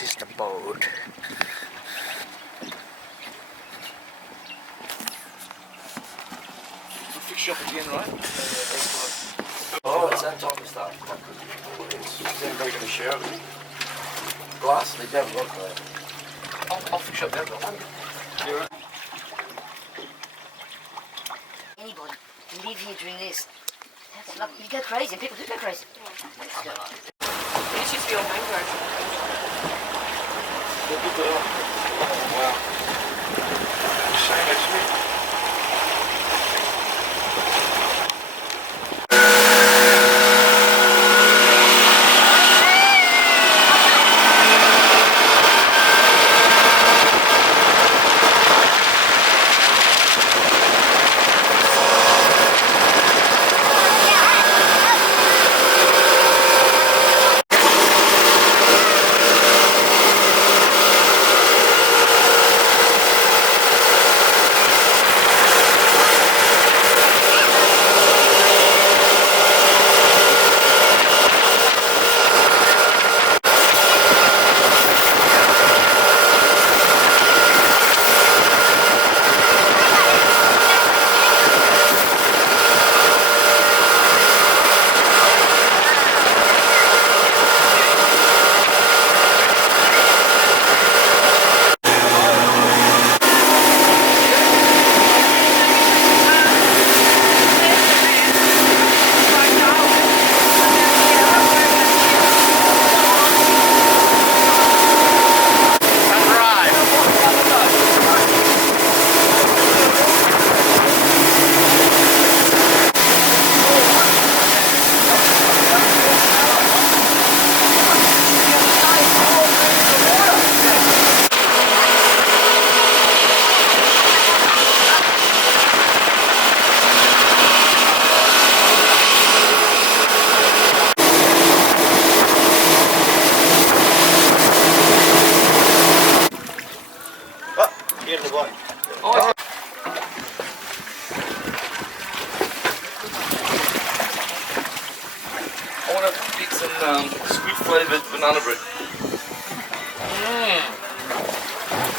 this is the boat. We'll fix you up again, right? Oh, it's that time to start. Is anybody going to shower with me? Glass? They don't look like. I'll fix you up there, bro. You're right. Anybody can live here during this. That's lovely. You go crazy, and people do go crazy. This used to be on mangrove. Look at that. Oh, wow. Shame, actually. Get in the boat. Oh, I want to eat some squid flavoured banana bread.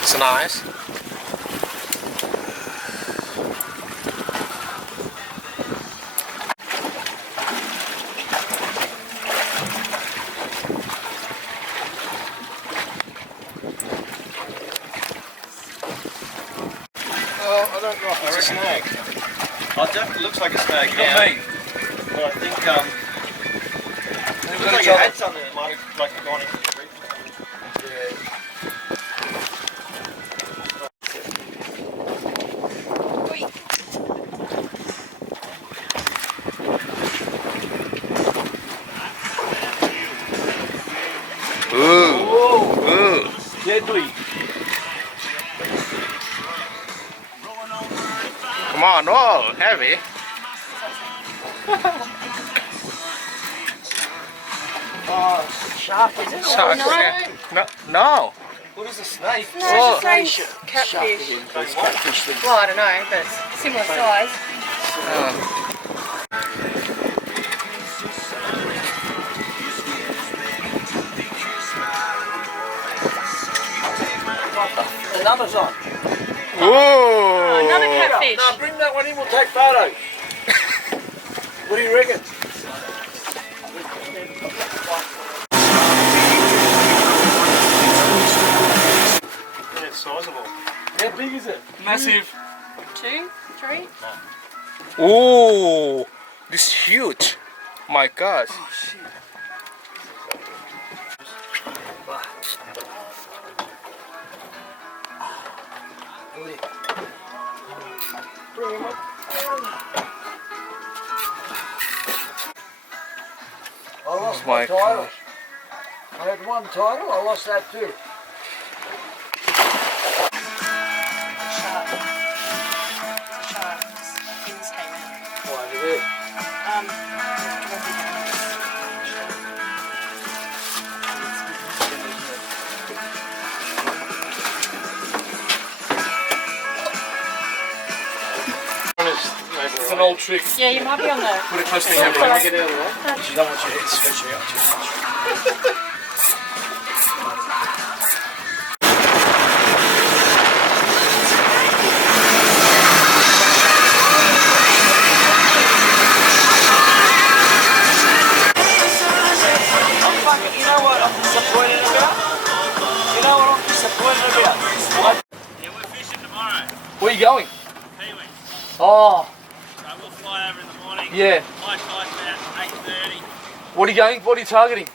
It's nice. Oh, I don't know. It's a snag. Oh, it definitely looks like a snag You now. got me. But I think We've looks got like each it other. had something that might have like gone into the reef. Ooh, ooh. Deadly. Come on, oh, heavy. Shark, is it? Shark, yeah. No, no. What is a snake? Oh. Catfish. Catfish. Well, I don't know, but it's similar size. The number's on. Ooh. Another catfish. No, bring that one in, we'll take photos. What do you reckon? Yeah, it's sizable. How big is it? Massive. 2, 3. Ooh, this is huge. My gosh. Oh, shit. Bring him up. I lost My my title. gosh. I had one title, I lost that too. Shark. Sharks. Fins came out. Oh, over there. It's an old trick. Yeah, you might be on the. Put it close to the Sorry. camera. Get out of the way. You don't want your head stretching out too much. Where are you going? Kiwi. Oh, So we'll fly over in the morning. yeah. High tide about 8:30. What are you going? What are you targeting?